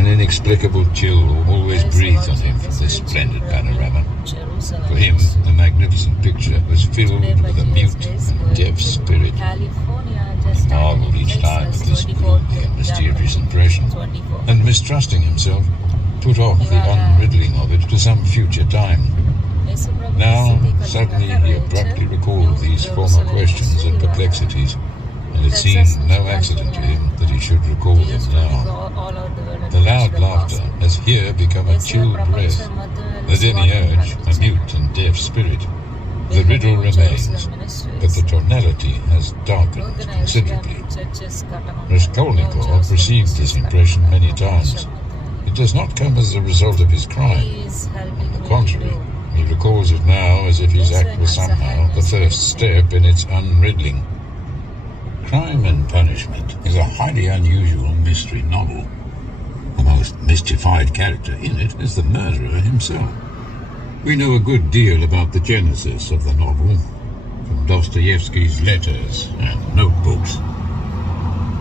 An inexplicable chill always breathed on him from this splendid panorama. For him, the magnificent picture was filled with a mute and deaf spirit. He marveled each time at this gloomy and mysterious impression, and mistrusting himself, put off the unriddling of it to some future time. Now, suddenly he abruptly recalled these former questions and perplexities, and it seemed no accident to him that he should recall them now. The loud laughter has here become a chilled breath, the demiurge a mute and deaf spirit. The riddle remains, but the tonality has darkened considerably. Raskolnikov received this impression many times. It does not come as a result of his crime. On the contrary, he recalls it now as if his act was somehow the first step in its unriddling. Crime and Punishment is a highly unusual mystery novel. The most mystified character in it is the murderer himself. We know a good deal about the genesis of the novel, from Dostoevsky's letters and notebooks.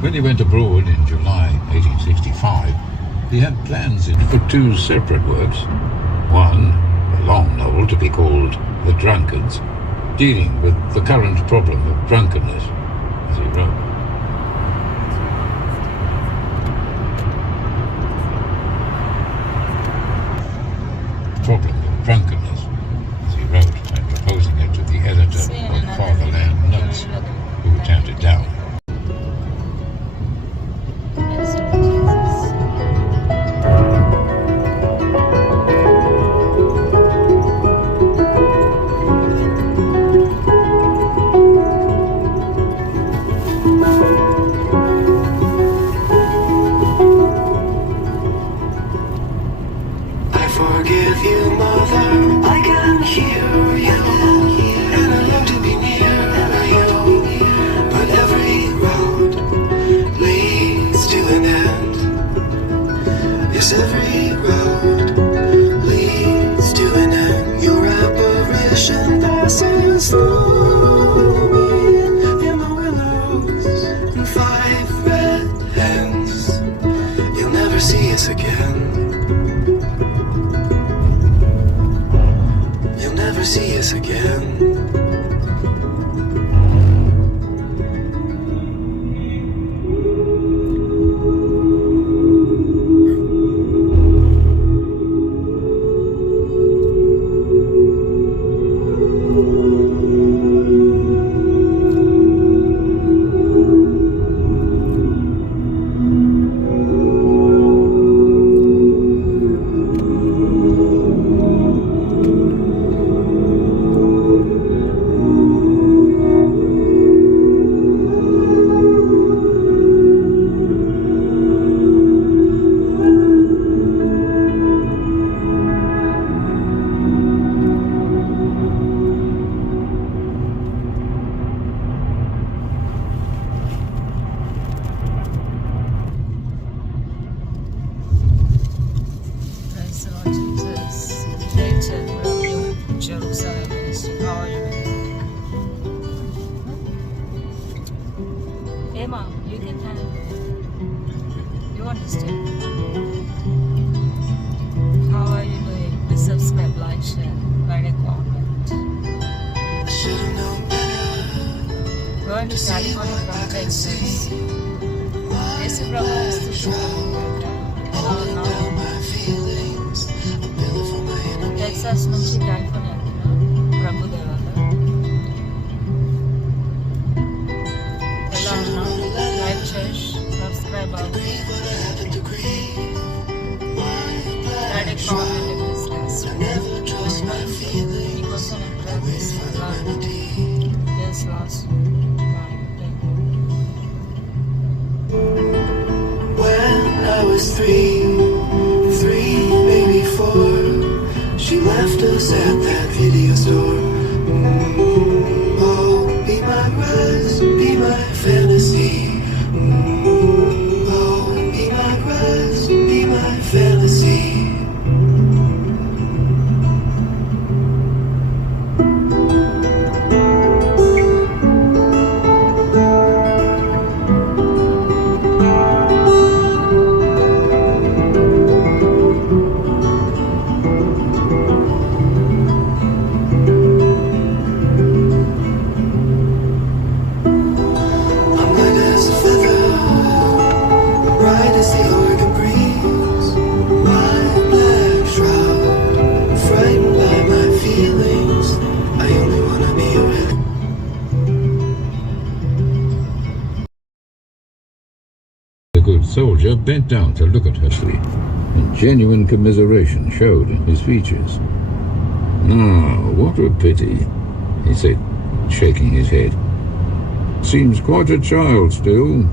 When he went abroad in July 1865, he had plans for two separate works. One, a long novel to be called The Drunkards, dealing with the current problem of drunkenness, as he wrote. Problem of drunkenness, as he wrote, and proposing it to the editor of Fatherland Notes, who turned it down. Forgive you, mother, I can hear you, and I long to be near you, but every road leads to an end. Yes, every road leads to an end. Your apparition passes through me in the willows and 5 red hens. You'll never see us again. Never see us again. Jerusalem Ministry. How are you? Emma, you can have. You understand? How are you doing? Please subscribe, like, share, write a comment. Going to California from Texas. Esse programa é Texas నుంచి California Prabhudeva ఎలా ఉన్నావు like చేసి subscribe అవ్వండి ready comment discuss మీకోసం ప్రయత్నిస్తున్నాను guess last When I was three, maybe 4, she left us at that video store. Oh, be my rest, be my fantasy. Oh, be my rest, be my fantasy. bent down to look at her sleep, and genuine commiseration showed in his features. "Ah, what a pity," he said, shaking his head. "Seems quite a child still.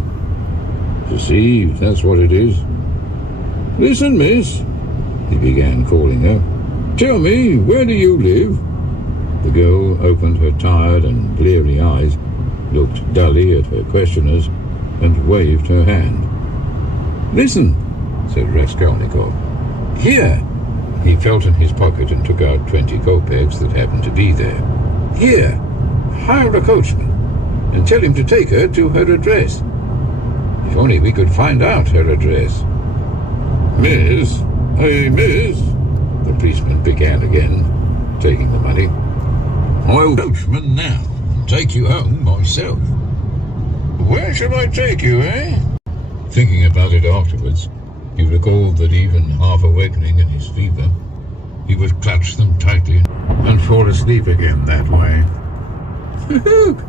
Deceived, that's what it is. Listen, miss," he began calling her. "Tell me, where do you live?" The girl opened her tired and bleary eyes, looked dully at her questioners, and waved her hand. "Listen," said Raskolnikov. "Here." He felt in his pocket and took out 20 kopecks that happened to be there. "Here, hire a coachman and tell him to take her to her address. If only we could find out her address." "Miss, hey, miss," the policeman began again, taking the money. "I'll coachman now and take you home myself." "Where shall I take you, eh?" Thinking about it afterwards, he recalled that even half awakening in his fever, he would clutch them tightly and fall asleep again that way. "Look,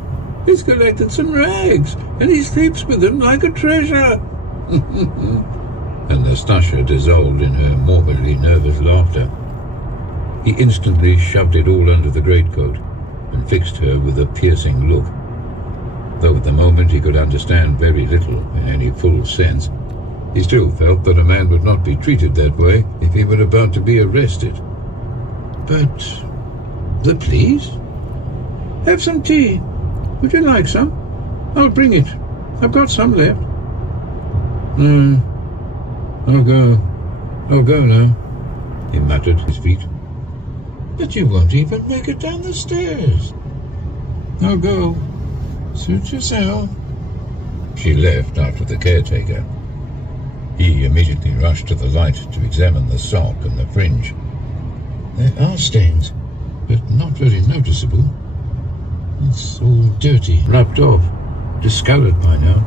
he's collected some rags, and he sleeps with them like a treasure." And Nastasya dissolved in her morbidly nervous laughter. He instantly shoved it all under the greatcoat and fixed her with a piercing look. Though at the moment he could understand very little in any full sense, he still felt that a man would not be treated that way if he were about to be arrested. "But the police? Have some tea. Would you like some? I'll bring it. I've got some left." "No, I'll go now," he muttered, his feet. "But you won't even make it down the stairs." "I'll go. Suit yourself." She left after the caretaker. He immediately rushed to the light to examine the sock and the fringe. There are stains, but not very noticeable. It's all dirty, rubbed off, discoloured by now.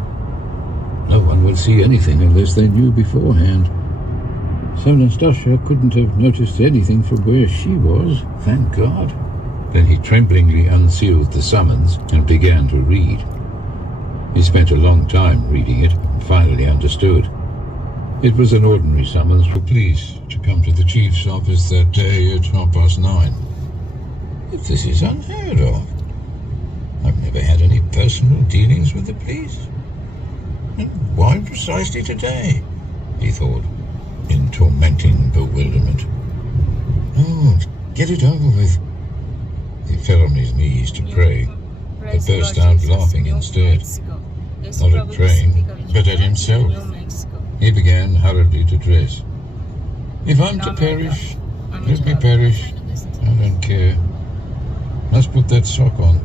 No one would see anything unless they knew beforehand. So Nastasya couldn't have noticed anything from where she was, thank God. Then he tremblingly unsealed the summons and began to read. He spent a long time reading it and finally understood. It was an ordinary summons for police to come to the chief's office that day at 9:30. But this is unheard of. I've never had any personal dealings with the police. And why precisely today? He thought, in tormenting bewilderment. Oh, get it over with. He fell on his knees to pray, but burst out laughing instead. Not at train, but at himself. He began hurriedly to dress. If I'm to perish, let me perish. I don't care. Must put that sock on.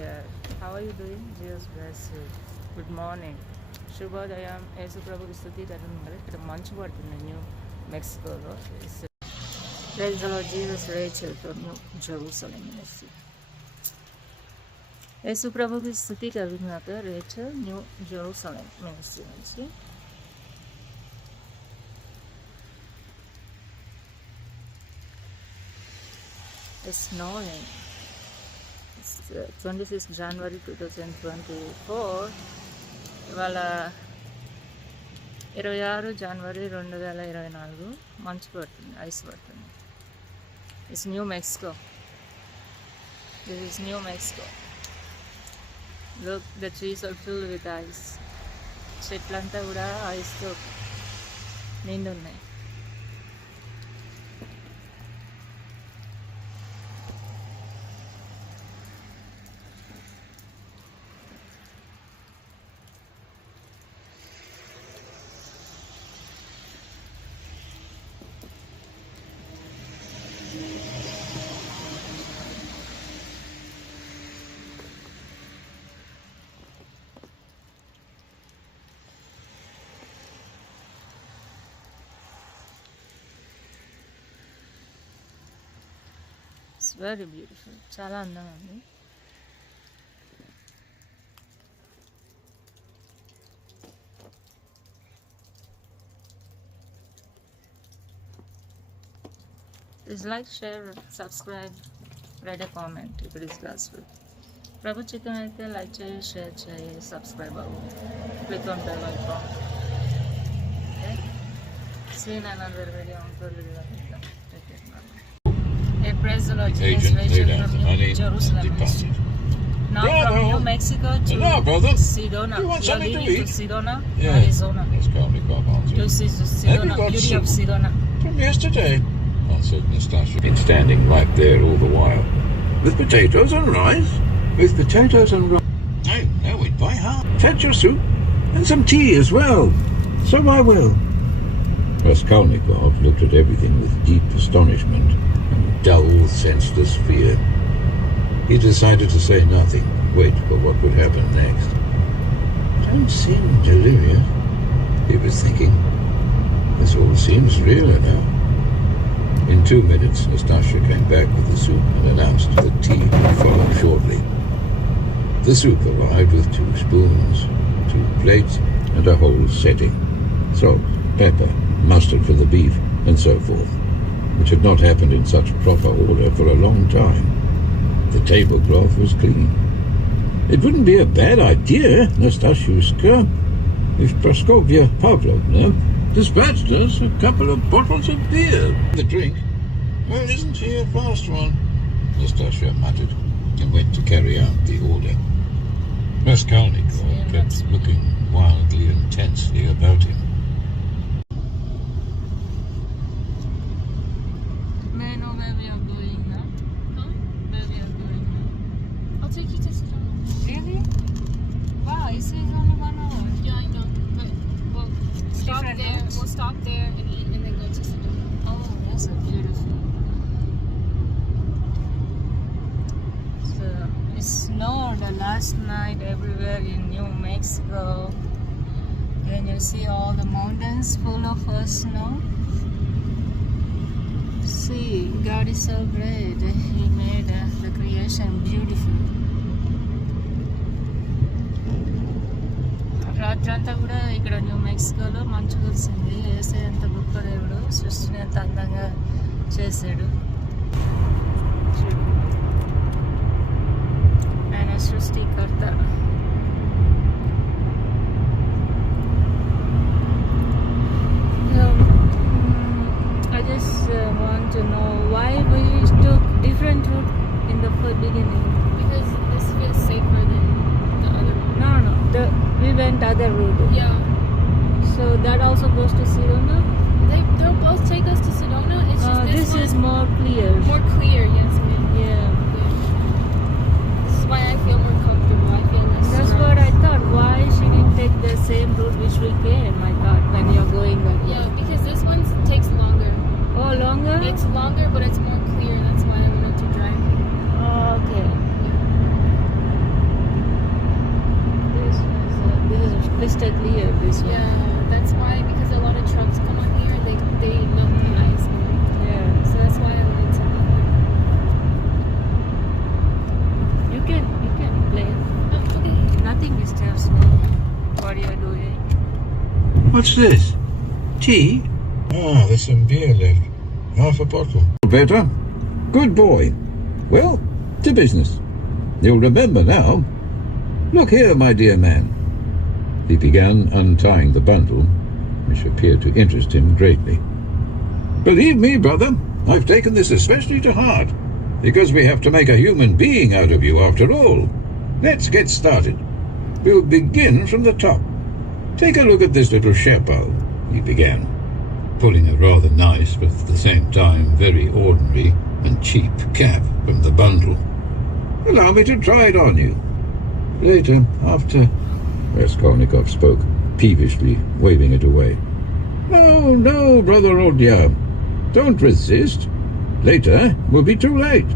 here. How are you doing? Jesus bless you. Good morning. శుభోదయం. యేసు ప్రభుకి స్తుతి కలుగును. ఇక్కడ మంచు పడుతుంది New మెక్సికోలో. Praise the lord. Jesus Rachel from New Jerusalem నుంచి. యేసు ప్రభుకి స్తుతి కలుగును. రేచల్ న్యూ జెరూసలేం నుంచి. It's snowing. It's 26 January 2024. ఇవాళ 26 జనవరి 2024. మంచు పడుతుంది, ఐస్ పడుతుంది. It's New Mexico. This is New Mexico. Look, the trees are filled with ice. చెట్లంతా కూడా ఐస్తో నిండి ఉన్నాయి. It's very beautiful. చాలా అందంగా ఉంది. Please like, share, subscribe, write a comment if it is possible. ప్రభు చిత్తం అయితే లైక్ చేయి, షేర్ చేయి, సబ్స్క్రైబ్ అవ్వు, click on bell icon. See you in another video. Praise the Lord. Jesus Rachel from Jerusalem. Now from New Mexico to Sedona. You're leaving to Sedona, Arizona. Let's go on the car, To see Sedona, beauty of Sedona. From yesterday. Answered Nastasia. Been standing right there all the while. With potatoes and rice? With potatoes and rice. I know it by heart. Fetch your soup and some tea as well. So I will. Raskolnikov looked at everything with deep astonishment and dull, senseless fear. He decided to say nothing, wait for what would happen next. Don't seem delirious, he was thinking. This all seems realer now. In 2 minutes, Nastasia came back with the soup and announced that tea would follow shortly. The soup arrived with 2 spoons, 2 plates, and a whole setting. Salt, pepper, mustard for the beef, and so forth, which had not happened in such proper order for a long time. The tablecloth was clean. It wouldn't be a bad idea, Nastasiuska, if Praskovia Pavlovna dispatched us a couple of bottles of beer. The drink? Well, isn't he a fast one? Nastasia muttered and went to carry out the order. Raskolnikov kept looking wildly and tensely about him. May I know where we are going now? Huh? Where we are going now? I'll take you to Sedona. Really? Wow, this is only 1 hour. Yeah, I know. But we'll stop Different there. routes? We'll stop there and eat and then go to Sedona. Oh, that's so beautiful. So, it snowed the last night everywhere in New Mexico. Can you see all the mountains full of snow? See, God is so great. He made the creation beautiful. రాత్రంతా కూడా ఇక్కడ new మెక్సికోలో మంచు కురిసింది. వేసే అంత గొప్ప దేవుడు, సృష్టిని ఎంత అందంగా చేశాడు. ఆయన సృష్టికర్త. I just want to know why we took different route in the beginning. Because this feels safer than the other one. No, we went other route. Yeah. So that also goes to Sedona. They'll both take us to Sedona. It's just This one is more clear. more clear, yes, ma'am. Yeah. This is why I feel more comfortable. I feel less That's stressed. what I thought. Why should we take the same route which we came? I thought when you're going that way. Yeah, because this one takes longer. Oh, longer? It's longer, but it's more clear. That's why I wanted to drive. Oh, okay. crystal clear, this one. Yeah, that's why, because a lot of trucks come on here, they melt the ice more. Yeah. So that's why I wanted to. You can play. Oh, okay. Nothing disturbs me. What you are doing? What's this? Tea? Ah, there's some beer left. Half a bottle. Better? Good boy. Well, to business. You'll remember now. Look here, my dear man. He began untying the bundle, which appeared to interest him greatly. Believe me, brother, I've taken this especially to heart, because we have to make a human being out of you after all. Let's get started. We'll begin from the top. Take a look at this little chapeau, he began, pulling a rather nice, but at the same time very ordinary and cheap cap from the bundle. Allow me to try it on you. Later, after... Raskolnikov spoke, peevishly, waving it away. No, no, Brother Rodya. Don't resist. Later will be too late.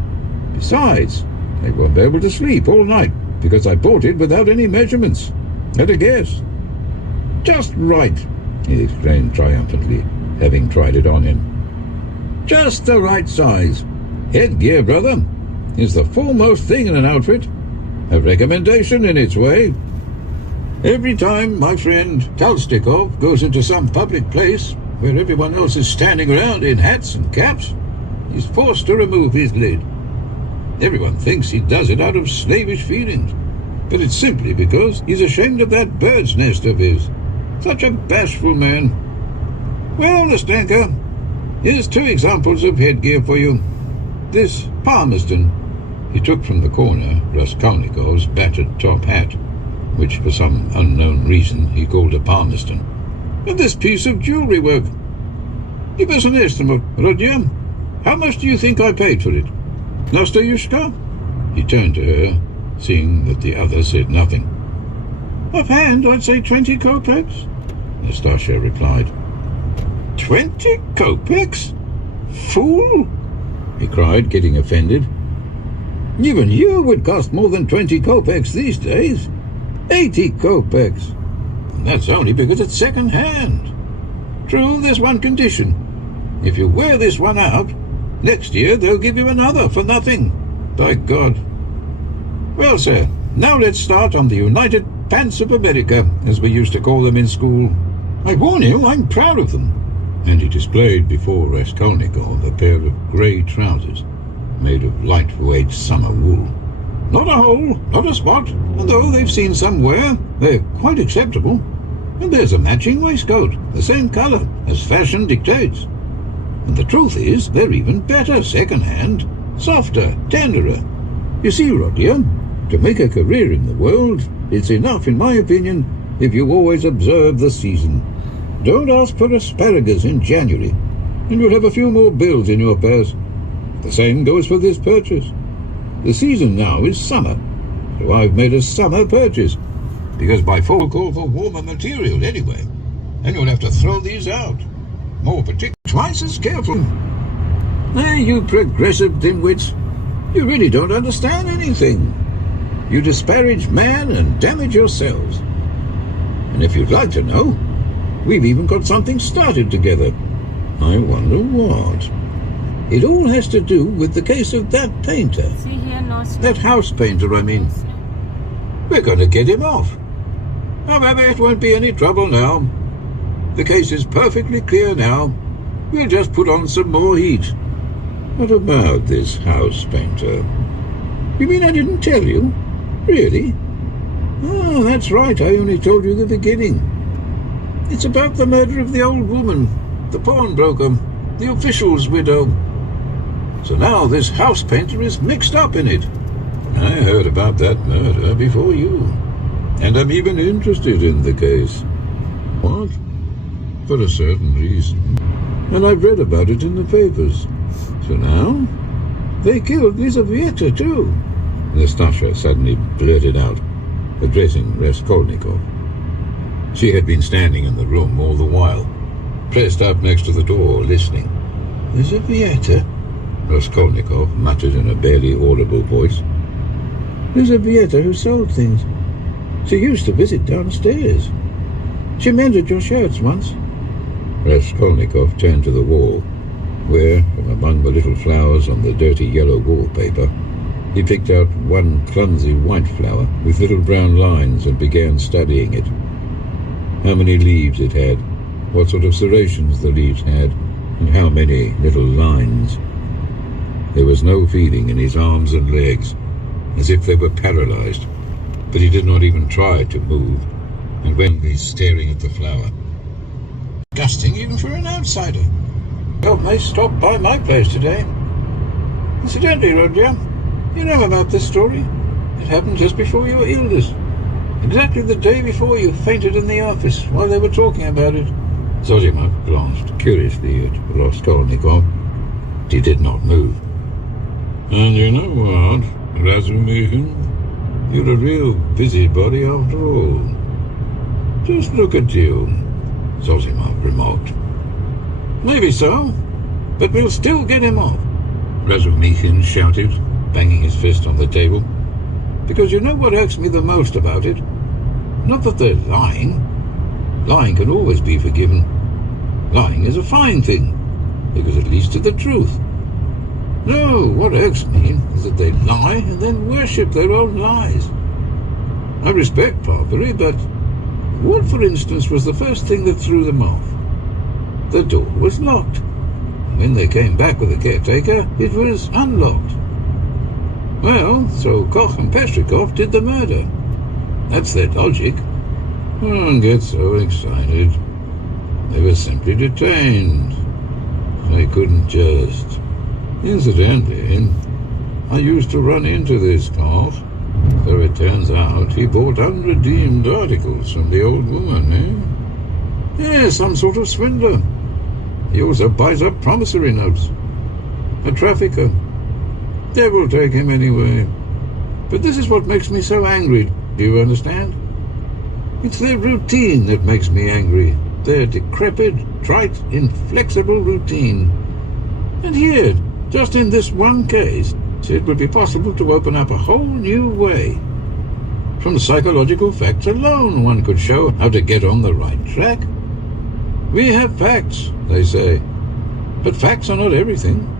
Besides, I won't be able to sleep all night, because I bought it without any measurements. At a guess. Just right, he exclaimed triumphantly, having tried it on him. Just the right size. Headgear, brother, is the foremost thing in an outfit. A recommendation in its way. Every time my friend Talstikov goes into some public place where everyone else is standing around in hats and caps, he's forced to remove his lid. Everyone thinks he does it out of slavish feelings, but it's simply because he's ashamed of that bird's nest of his. Such a bashful man. Well, Nastenka, here's 2 examples of headgear for you. This Palmerston. He took from the corner Raskolnikov's battered top hat, which for some unknown reason he called a Palmerston. And this piece of jewelry work. Give us an estimate, Rodya. How much do you think I paid for it? Nastasyushka? He turned to her, seeing that the other said nothing. Offhand, I'd say 20 kopecks, Nastasya replied. 20 kopecks? Fool! He cried, getting offended. Even you would cost more than 20 kopecks these days. 80 kopecks. And that's only because it's second hand. True, there's one condition. If you wear this one out, next year they'll give you another for nothing. By God. Well, sir, now let's start on the United Pants of America, as we used to call them in school. I warn you, I'm proud of them. And he displayed before Raskolnikov a pair of grey trousers, made of lightweight summer wool. Not a hole, not a spot, and though they've seen some wear, they're quite acceptable. And there's a matching waistcoat, the same colour, as fashion dictates. And the truth is, they're even better second-hand, softer, tenderer. You see, Rodya, to make a career in the world, it's enough, in my opinion, if you always observe the season. Don't ask for asparagus in January, and you'll have a few more bills in your purse. The same goes for this purchase. The season now is summer, so I've made a summer purchase, because by fall we'll call for warmer material anyway, and you'll have to throw these out. More particularly, twice as careful. Hey, you progressive dimwits, you really don't understand anything. You disparage man and damage yourselves. And if you'd like to know, we've even got something started together. I wonder what. It all has to do with the case of that painter. See here, no snow. That house painter, I mean. We're going to get him off. However, it won't be any trouble now. The case is perfectly clear now. We'll just put on some more heat. What about this house painter? You mean I didn't tell you? Really? Oh, that's right, I only told you the beginning. It's about the murder of the old woman, the pawnbroker, the official's widow. So now this house painter is mixed up in it. I heard about that murder before you, and I'm even interested in the case. What? For a certain reason. And I've read about it in the papers. So now, they killed Lizaveta too, Nastasya suddenly blurted out, addressing Raskolnikov. She had been standing in the room all the while, pressed up next to the door, listening. Lizaveta? Raskolnikov muttered in a barely audible voice. Lizaveta who sold things. She used to visit downstairs. She mended your shirts once. Raskolnikov turned to the wall, where, from among the little flowers on the dirty yellow wallpaper, he picked out one clumsy white flower with little brown lines and began studying it. How many leaves it had, what sort of serrations the leaves had, and how many little lines. There was no feeling in his arms and legs, as if they were paralyzed, but he did not even try to move, and went staring at the flower. Disgusting even for an outsider. You may stop by my place today. Incidentally, Roger, you know about this story? It happened just before your illness. Exactly the day before you fainted in the office while they were talking about it. Zosima glanced curiously at Raskolnikov. He did not move. And you know what, Razumikhin? You're a real busybody after all. Just look at you, Zosimov remarked. Maybe so, but we'll still get him off, Razumikhin shouted, banging his fist on the table. Because you know what irks me the most about it? Not that they're lying. Lying can always be forgiven. Lying is a fine thing, because it leads to the truth. No, what irks me is that they lie and then worship their own lies. I respect Parbury, but what, for instance, was the first thing that threw them off? The door was locked. When they came back with the caretaker, it was unlocked. Well, so Koch and Pestrikov did the murder. That's their logic. Don't get so excited. They were simply detained. They couldn't just... Incidentally, I used to run into this Koch. Though it turns out he bought unredeemed articles from the old woman, eh? Yeah, some sort of swindler. He also buys up promissory notes. A trafficker. They will take him anyway. But this is what makes me so angry, do you understand? It's their routine that makes me angry. Their decrepit, trite, inflexible routine. And here, just in this one case, it would be possible to open up a whole new way. From psychological facts alone, one could show how to get on the right track. We have facts, they say, but facts are not everything.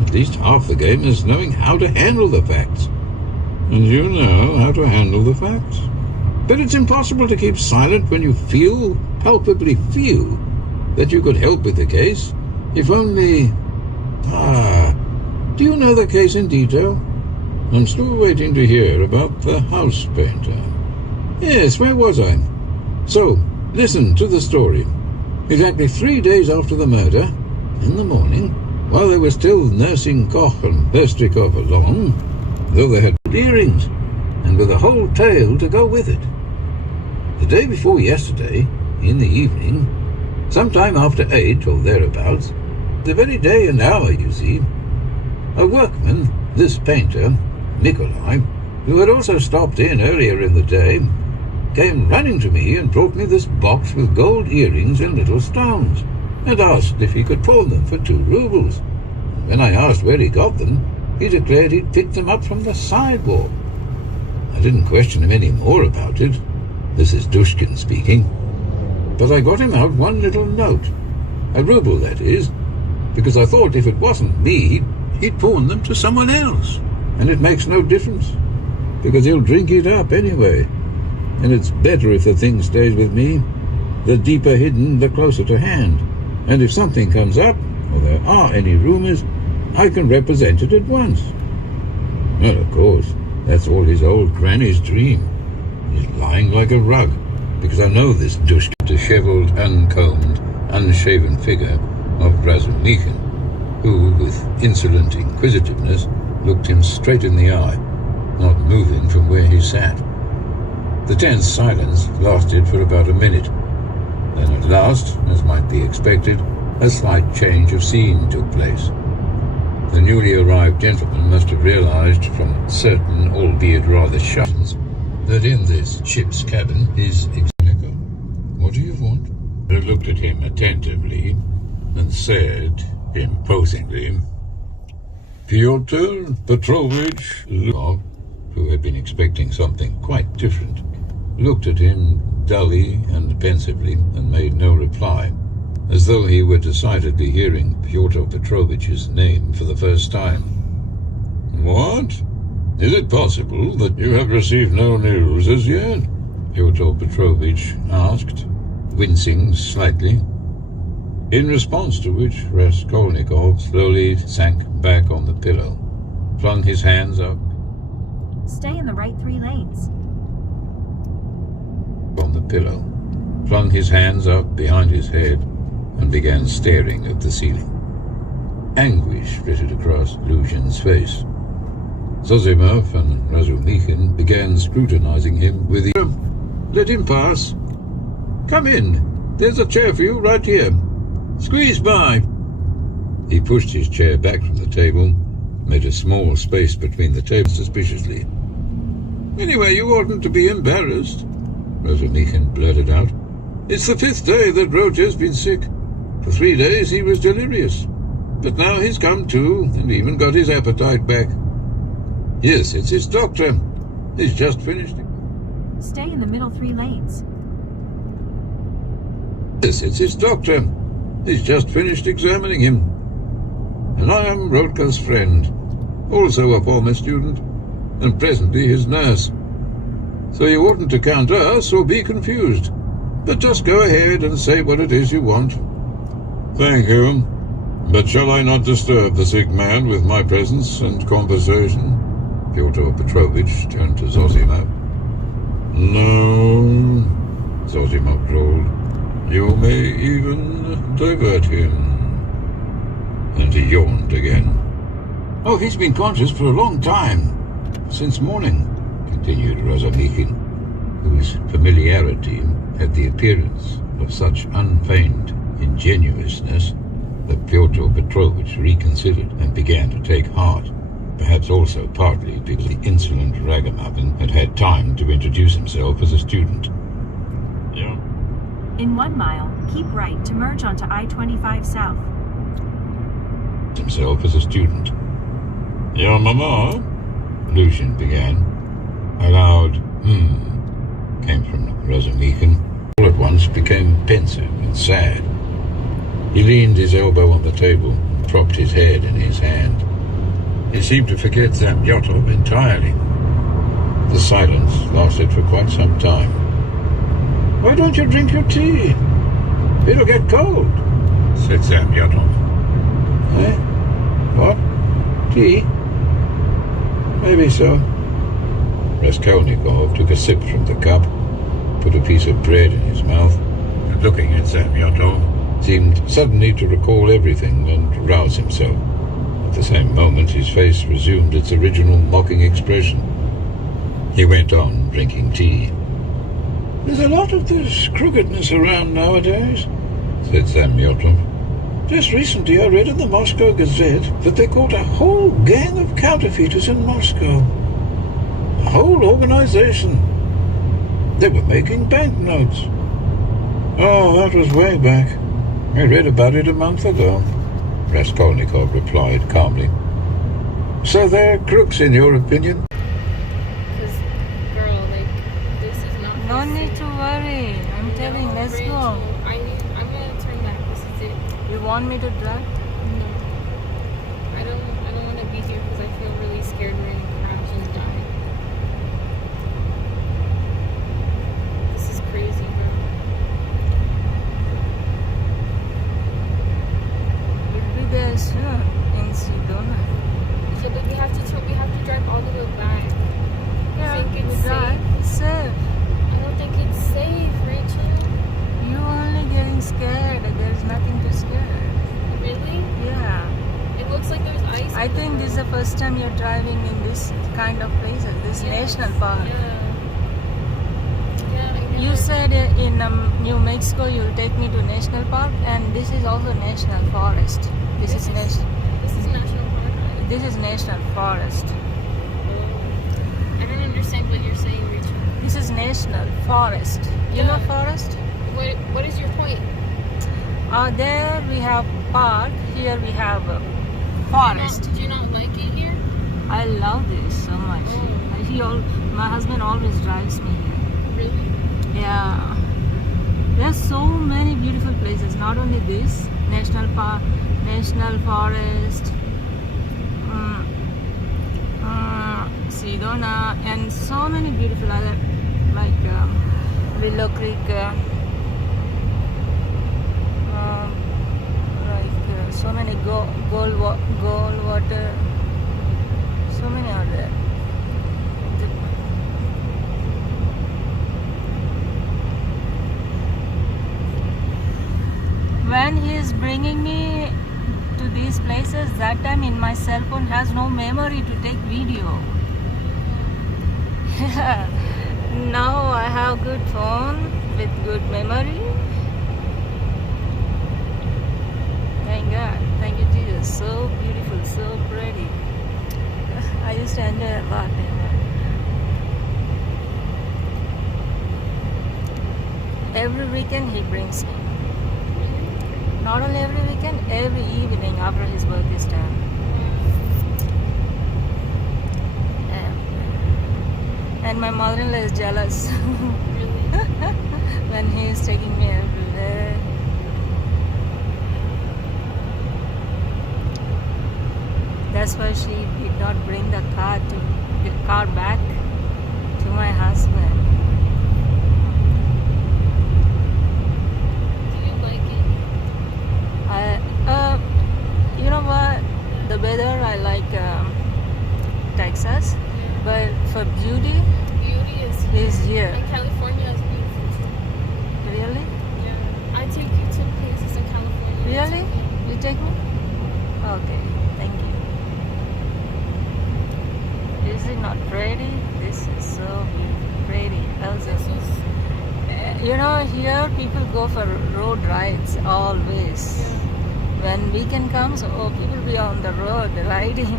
At least half the game is knowing how to handle the facts. And you know how to handle the facts. But it's impossible to keep silent when you palpably feel, that you could help with the case, if only... do you know the case in detail? I'm still waiting to hear about the house painter. Yes, where was I? So, listen to the story. Exactly 3 days after the murder, in the morning, while they were still nursing Koch and Pestrikov along, though they had earrings, and with a whole tale to go with it. The day before yesterday, in the evening, sometime after 8 or thereabouts, the very day and hour, you see, a workman, this painter, Nikolai, who had also stopped in earlier in the day, came running to me and brought me this box with gold earrings and little stones, and asked if he could pawn them for 2 rubles. When I asked where he got them, he declared he'd picked them up from the sidewalk. I didn't question him any more about it. This is Dushkin speaking. But I got him out one little note, a ruble, that is, because I thought if it wasn't me, he'd pawn them to someone else. And it makes no difference, because he'll drink it up anyway. And it's better if the thing stays with me. The deeper hidden, the closer to hand. And if something comes up, or there are any rumors, I can represent it at once. Well, of course, that's all his old granny's dream. He's lying like a rug, because I know this disheveled, uncombed, unshaven figure of Razumikhin, who, with insolent inquisitiveness, looked him straight in the eye, not moving from where he sat. The tense silence lasted for about a minute. Then at last, as might be expected, a slight change of scene took place. The newly arrived gentleman must have realized from certain, albeit rather shuttles, that in this ship's cabin is Exonico. What do you want? I looked at him attentively and said, imposingly, Pyotr Petrovich Lvov, who had been expecting something quite different, looked at him dully and pensively and made no reply, as though he were decidedly hearing Pyotr Petrovich's name for the first time. "What? Is it possible that you have received no news as yet?" Pyotr Petrovich asked, wincing slightly. In response to which Raskolnikov slowly sank back on the pillow, flung his hands up Stay in the right 3 lanes. on the pillow, flung his hands up behind his head, and began staring at the ceiling. Anguish flitted across Lushin's face. Zossimov and Razumikhin began scrutinizing him with the... "Let him pass. Come in. There's a chair for you right here. Squeeze by." He pushed his chair back from the table, made a small space between the tables suspiciously. "Anyway, you oughtn't to be embarrassed," Razumikhin blurted out. "It's the 5th day that Roger's been sick. For 3 days he was delirious. But now he's come to, and even got his appetite back. Yes, it's his doctor. He's just finished. Stay in the middle 3 lanes. Yes, it's his doctor. He's just finished examining him. And I am Rotka's friend, also a former student, and presently his nurse. So you oughtn't to count us or be confused, but just go ahead and say what it is you want." "Thank you. But shall I not disturb the sick man with my presence and conversation?" Pyotr Petrovich turned to Zossimov. "No," Zossimov drawled. "You may even divert him." And he yawned again. "Oh, he's been conscious for a long time. Since morning," continued Razumikhin, whose familiarity had the appearance of such unfeigned ingenuousness that Pyotr Petrovich reconsidered and began to take heart, perhaps also partly because the insolent ragamuffin had had time to introduce himself as a student. "Yeah." In 1 mile, keep right to merge onto I-25 South. Himself as a student. "Your mama?" Lushin began. A loud came from Razumikhin. All at once became pensive and sad. He leaned his elbow on the table and propped his head in his hand. He seemed to forget Zamyotov entirely. The silence lasted for quite some time. "Why don't you drink your tea? It'll get cold," said Zamyotov. "Eh? What? Tea? Maybe so." Raskolnikov took a sip from the cup, put a piece of bread in his mouth, and looking at Zamyotov, seemed suddenly to recall everything and rouse himself. At the same moment his face resumed its original mocking expression. He went on drinking tea. "There's a lot of this crookedness around nowadays," said Zamyotov. "Just recently I read in the Moscow Gazette that they caught a whole gang of counterfeiters in Moscow. A whole organization. They were making banknotes. Oh, that was way back. I read about it a month ago," Raskolnikov replied calmly. "So they're crooks in your opinion?" Because, girl, like, this is not. No this need is- to worry. I'm telling, let's Rachel, go. I'm gonna turn back. This is it. You want me to drive? No. I don't want to be here because I feel really scared we're gonna crash and die. This is crazy, bro. We'll be there soon in Sedona. Yeah, but we have to drive all the way back. Yeah, think we it's drive. It's safe. I don't think it's safe, Rachel. You only getting scared. There's nothing to scare. Really? Yeah. It looks like there's ice. I think this is the first time you're driving in this kind of places, this national park. Yeah. I You never- said in New Mexico you'll take me to national park, and this is also national forest. This is This is national park. this is national forest. I don't understand what you're saying, Rachel. This is national forest. You know Yeah. forest? What is your point? There we have park. Here we have forest. Do you not like it here? I love this so much. Oh. My husband always drives me here. Really? Yeah. There are so many beautiful places. Not only this, national park, national forest, Sedona, and so many beautiful other like Willow Creek, so many gold water, so many are there. When he is bringing me to these places, that time in my cell phone has no memory to take video. Now I have good phone with good memory. Thank God. Thank you, Jesus. So beautiful, so pretty. I used to enjoy a lot. Every weekend he brings me. Not only every weekend, every evening after his work is done. And my mother-in-law is jealous when he is taking me everywhere. That's why she did not bring the car back to my husband. Do you like it? You know what? The weather I like Texas, but for beauty Beauty is here. and California is beautiful too. Really? Yeah. I take you to places in California. Really? You take me? Okay, thank you. Is it not pretty? This is so beautiful, pretty. Also, This is you know, here people go for road rides always. When weekend comes, people be on the road riding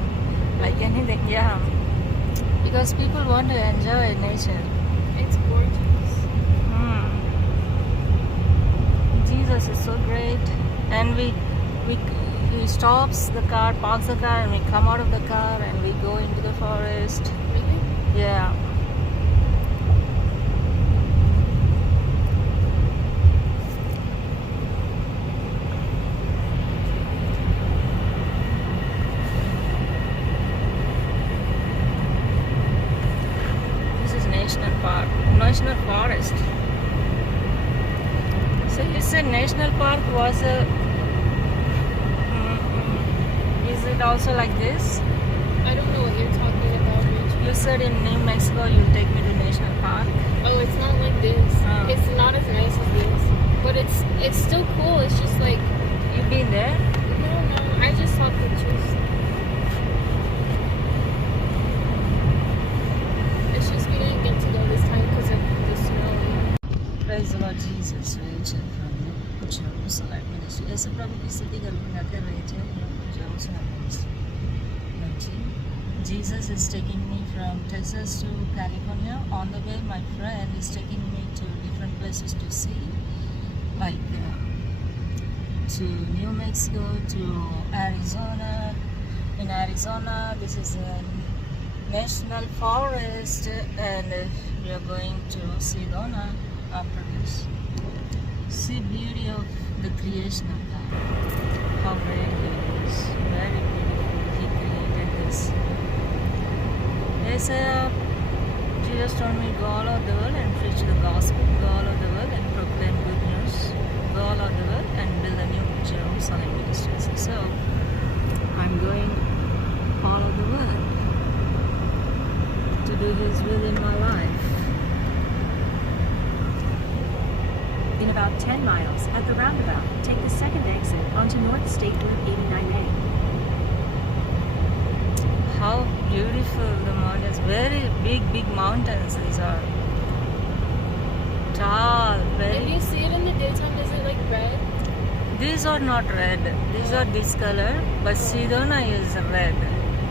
like anything. Yeah, because people want to enjoy nature. it's gorgeous. Jesus is so great, and he stops the car, parks the car, and we come out of the car and we go into the forest. Really? Yeah. This is national forest. So you said national park was a. Is it also like this? I don't know what you're talking about, Rachel. You said in New Mexico you'll take me to national park. Oh, it's not like this. Oh. It's not as nice as this. But it's still cool. It's just like, You've been there? no, I just saw pictures. It's just we didn't get to go this time because of the snow. Praise the Lord Jesus, Rachel from Jerusalem Ministry. Yes, Prabhu की स्तुति करूँगा क्या Rachel from Jerusalem Ministry. Jesus is taking me from Texas to California. On the way, my friend is taking me to different places to see, like to New Mexico, to Arizona. In Arizona, this is a national forest, and we are going to Sedona after this. See beauty of the creation of God. How great He is. Very beautiful. He created this. They say, Jesus told me, go all over the world and preach the gospel. Go all over the world and proclaim good news. Go all over the world and build a new Jerusalem ministry. So, I'm going all over the world to do His will in my life. In about 10 miles, at the roundabout, take the second exit onto North State Route 89A. How beautiful the mountains. Very big mountains these are. Tall, If very. you see it in the daytime, is it like red? These are not red. These are discolored, but Sedona is red,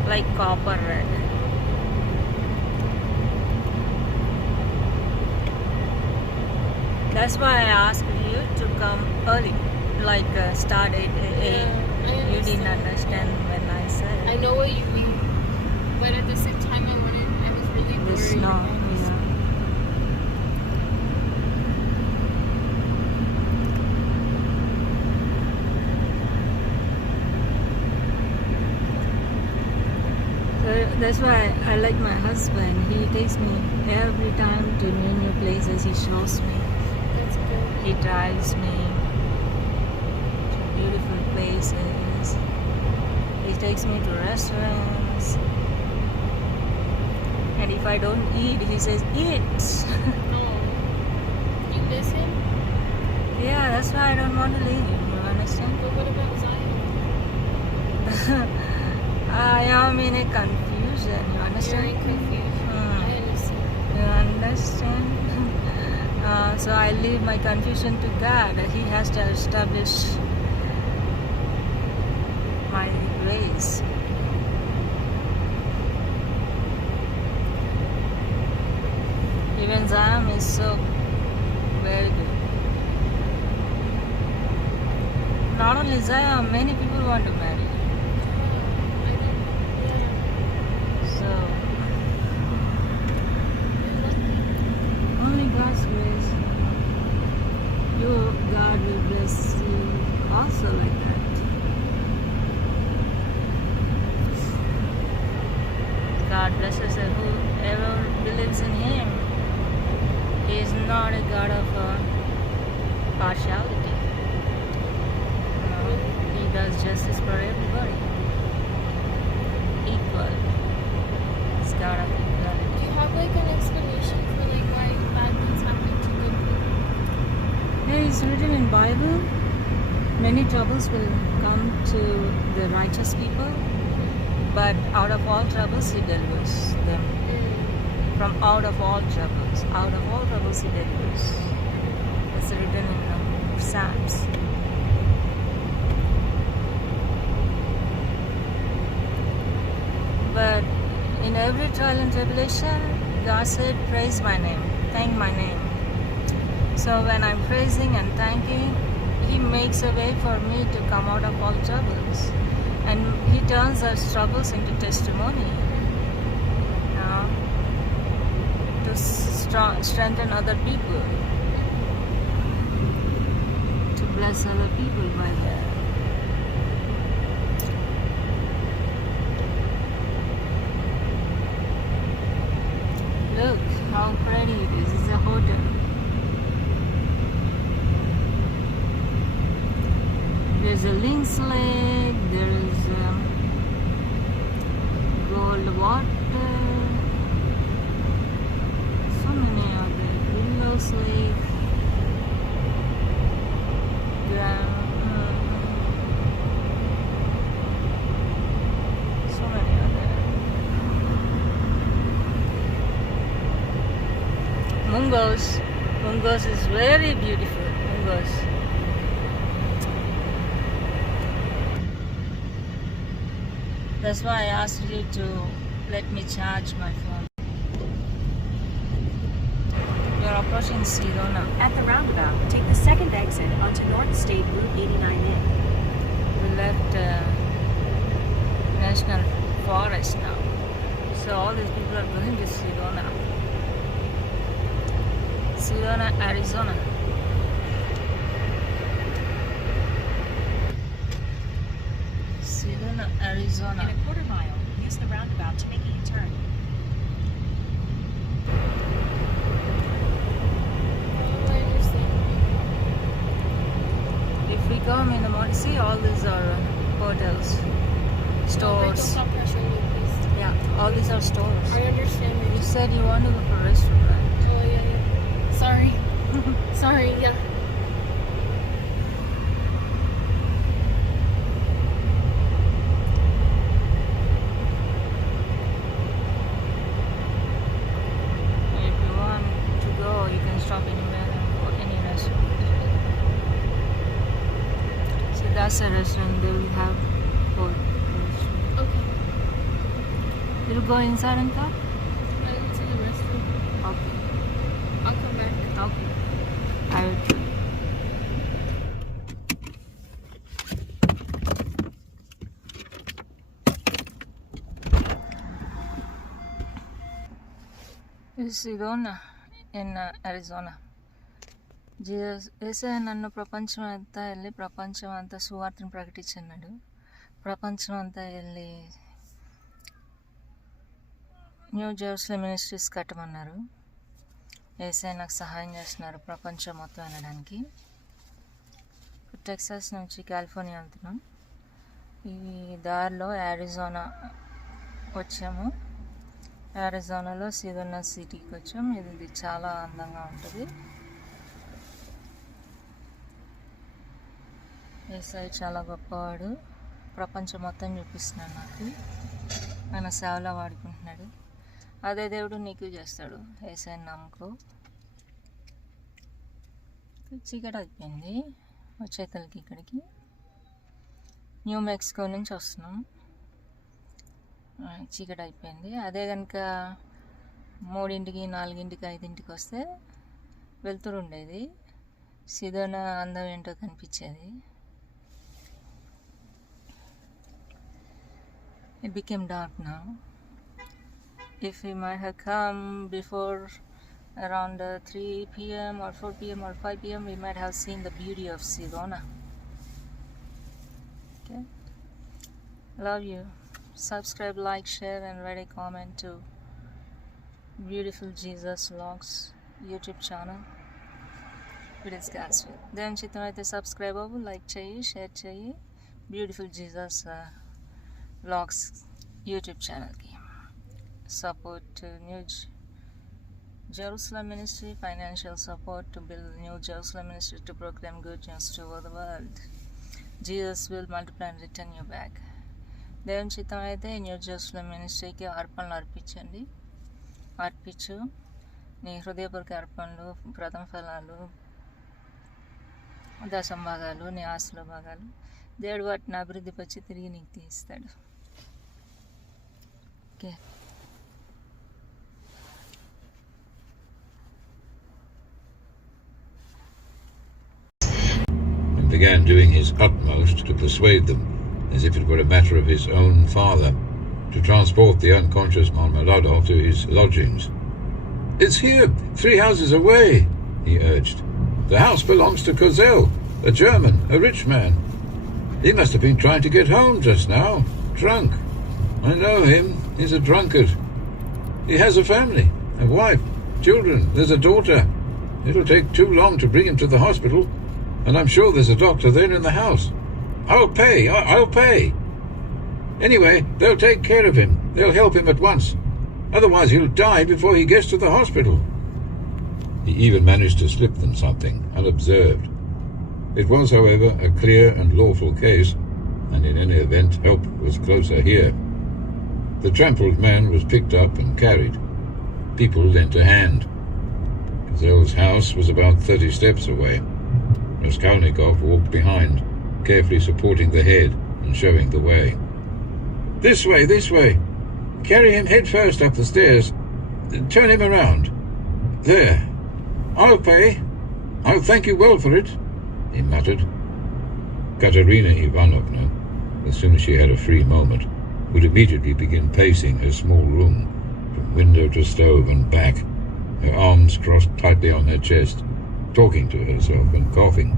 like copper red. That's why I asked you to come early, like start 8 a.m. You didn't understand when I said. I know what you mean, but at the same time, I was really The worried. snow, about this. yeah. That's why I like my husband. He takes me every time to new places. He shows me. That's good. He drives me to beautiful places. He takes me to restaurants. And if I don't eat, he says, eat. Oh. You miss him? Yeah, that's why I don't want to leave him. You understand? But what about Zion? I am in a confusion. You You're understand? in confusion. I understand. You understand? So I leave my confusion to God. He has to establish my grace. Even Zion is so very good. Not only Zion, many people want to marry. So only God's grace. God will bless you also like that. God blesses whoever believes in Him. He is not a God of partiality. No, He does justice for everybody. Equal. He's God of equality. Do you have like an explanation for like why bad things happen to good people? It is written in Bible. Many troubles will come to the righteous people, but out of all troubles He delivers them. From out of all troubles He delivers. It's written in Psalms. But in every trial and tribulation, God said, praise my name, thank my name. So when I'm praising and thanking, He makes a way for me to come out of all troubles. And He turns our struggles into testimony. To strengthen other people. To bless other people by that. Look how pretty it is. It's a hotel. There's a lynx lake. There is gold water. So many other Willows Lake. So many other. Mungos is very beautiful. Mungos. That's why I asked you to let me charge my phone. You're approaching Sedona. At the roundabout, take the second exit onto North State Route 89A. We left National Forest now. So all these people are going to Sedona. Sedona, Arizona. Sedona, Arizona. In a quarter mile, use the roundabout to make a U-turn. I understand. If we come in the morning, see all these are hotels, Don't stores. stop pressuring me, please. Yeah, all these are stores. I understand. You said you want to go for a restaurant, right? Oh yeah. Sorry. Sorry. Yeah. If you want to go, you can stop anywhere and go any restaurant. See, that's a restaurant. They will have food. Okay. You'll go inside and talk? I went to the restroom. Okay. I'll come back. Okay. I will try. This is Sedona in Arizona. ఏసే నన్ను ప్రపంచం అంతా వెళ్ళి ప్రపంచం అంతా సువార్తను ప్రకటించన్నాడు. ప్రపంచం అంతా వెళ్ళి న్యూ జెరూసలేం మినిస్ట్రీస్ కట్టమన్నారు. ఏసై నాకు సహాయం చేస్తున్నారు ప్రపంచం మొత్తం వెళ్ళడానికి. టెక్సాస్ నుంచి కాలిఫోర్నియా వెళ్తున్నాం. ఈ దారిలో యారిజోనా వచ్చాము. యారిజోనాలో సిదోనా సిటీకి వచ్చాం. ఇది చాలా అందంగా ఉంటుంది. ఏసై చాలా గొప్పవాడు. ప్రపంచం మొత్తం చూపిస్తున్నాడు నాకు. ఆయన సేవలో వాడుకుంటున్నాడు. అదే దేవుడు నీకు చేస్తాడు. ఏసైని నమ్ముకో. చీకటి అయిపోయింది వచ్చేతలకి. ఇక్కడికి న్యూ మెక్సికో నుంచి వస్తున్నాం. చీకటి అయిపోయింది. అదే కనుక 3, 4, 5 వస్తే వెళ్తురు ఉండేది. సిదోనా అందం ఏంటో కనిపించేది. It became dark now. If we might have come before around 3 p.m. or 4 p.m. or 5 p.m., we might have seen the beauty of Sedona. Okay. Love you. Subscribe, like, share, and write a comment to Beautiful Jesus Vlogs YouTube channel. It is God's will. Then chitanaithe subscribe avu, like cheyi, share cheyi. Beautiful Jesus Vlogs YouTube channel ki support New Jerusalem Ministry, financial support to build New Jerusalem Ministry to proclaim good news to all the world. Jesus will multiply and return you back. దేవుని చిత్తం అయితే new Jerusalem మినిస్ట్రీకి అర్పణలు అర్పించండి. అర్పించు. నీ హృదయపూర్వక అర్పణలు, ప్రథమ ఫలాలు, దశంభాగాలు, నీ ఆస్తుల భాగాలు దేవుడు వాటిని అభివృద్ధిపరిచి తిరిగి నీకు తీస్తాడు. Okay. And began doing his utmost to persuade them, as if it were a matter of his own father, to transport the unconscious Marmeladov to his lodgings. "It's here, 3 houses away," he urged. "The house belongs to Kozel, a German, a rich man. He must have been trying to get home just now, drunk. I know him, he's a drunkard. He has a family, a wife, children, there's a daughter. It'll take too long to bring him to the hospital, and I'm sure there's a doctor there in the house. I'll pay. Anyway, they'll take care of him. They'll help him at once. Otherwise he'll die before he gets to the hospital." He even managed to slip them something, unobserved. It was, however, a clear and lawful case, and in any event help was closer here. The trampled man was picked up and carried. People lent a hand. Kozel's house was about 30 steps away. Raskolnikov walked behind, carefully supporting the head and showing the way. This way. Carry him head first up the stairs. Turn him around. There. I'll pay. I'll thank you well for it," he muttered. Katerina Ivanovna, as soon as she had a free moment, would immediately begin pacing her small room, from window to stove and back, her arms crossed tightly on her chest, talking to herself and coughing.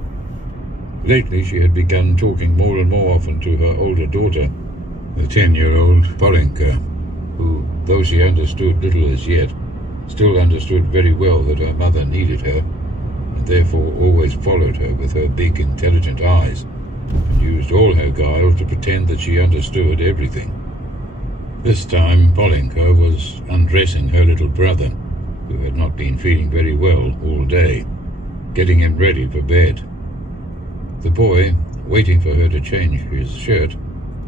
Lately she had begun talking more and more often to her older daughter, the 10-year-old Polenka, who, though she understood little as yet, still understood very well that her mother needed her, and therefore always followed her with her big intelligent eyes, and used all her guile to pretend that she understood everything. This time Polenka was undressing her little brother, who had not been feeling very well all day, getting him ready for bed. The boy, waiting for her to change his shirt,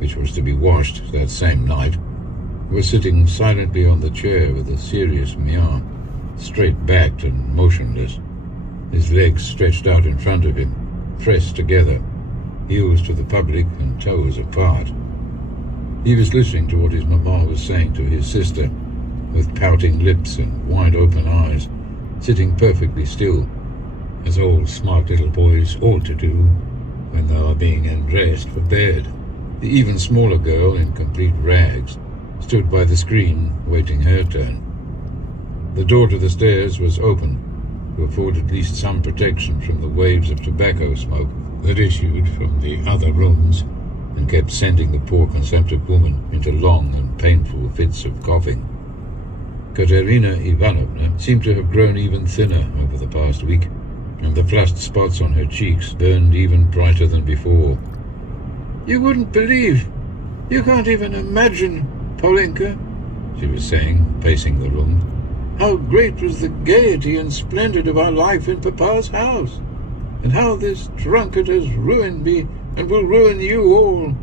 which was to be washed that same night, was sitting silently on the chair with a serious meow, straight-backed and motionless, his legs stretched out in front of him, pressed together, heels to the public and toes apart. He was listening to what his mamma was saying to his sister, with pouting lips and wide-open eyes, sitting perfectly still, as all smart little boys ought to do when they are being undressed for bed. The even smaller girl, in complete rags, stood by the screen, waiting her turn. The door to the stairs was open, to afford at least some protection from the waves of tobacco smoke that issued from the other rooms and kept sending the poor consumptive woman into long and painful fits of coughing. Katerina Ivanovna seemed to have grown even thinner over the past week, and the flushed spots on her cheeks burned even brighter than before. "You wouldn't believe, you can't even imagine, Polenka," she was saying, pacing the room, "how great was the gaiety and splendor of our life in Papa's house, and how this drunkard has ruined me and will ruin you all.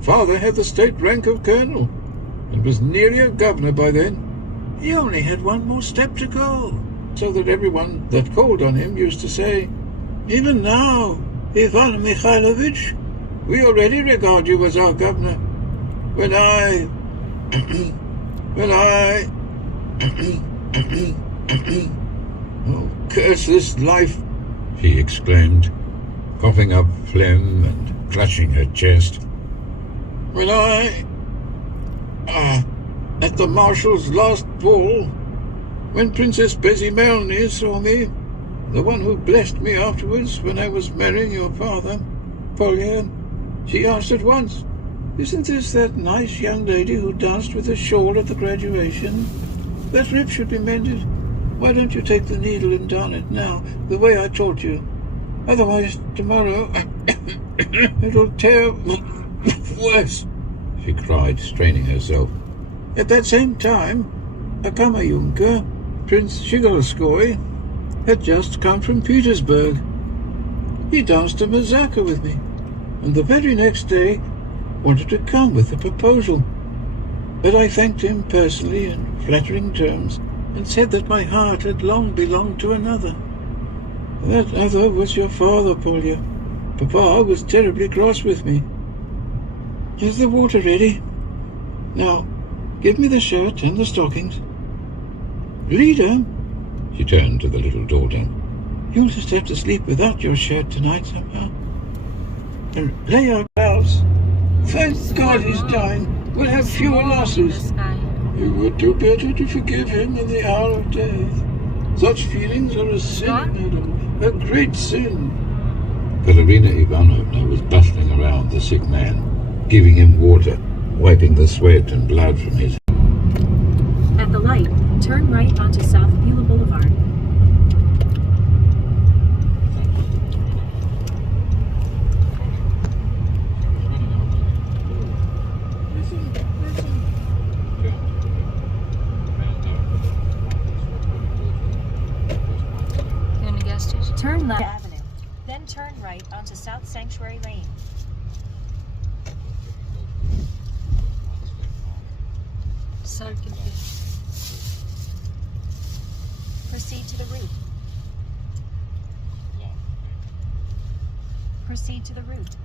Father had the state rank of colonel, and was nearly a governor by then. He only had one more step to go, so that everyone that called on him used to say, 'Even now, Ivan Mikhailovich, we already regard you as our governor.' When I... Oh, curse this life," she exclaimed, coughing up phlegm and clutching her chest. "When at the Marshal's last ball, when Princess Bezimelny saw me, the one who blessed me afterwards when I was marrying your father, Polya, she asked at once, 'Isn't this that nice young lady who danced with a shawl at the graduation? That rip should be mended. Why don't you take the needle and darn it now, the way I taught you? Otherwise, tomorrow it'll tear worse,' she cried, straining herself. At that same time, a Kammerjunker, Prince Shigolskoy, had just come from Petersburg. He danced a mazurka with me, and the very next day wanted to come with a proposal. But I thanked him personally in flattering terms, and said that my heart had long belonged to another. That other was your father, Polya. Papa was terribly cross with me. Is the water ready? Now, give me the shirt and the stockings. Lida," she turned to the little daughter, "you'll just have to sleep without your shirt tonight somehow. And lay our house. Thank God he's dying. We'll have fewer losses. This guy. You would do better to forgive him in the hour of death. Such feelings are a sin, madam, a great sin." Katerina Ivanovna was bustling around the sick man, giving him water, wiping the sweat and blood from his... At the light, turn right onto South Beulah Boulevard. You want a gas station? Turn left Avenue, then turn right onto South Sanctuary Lane. Circle. Proceed to the route. Proceed to the route.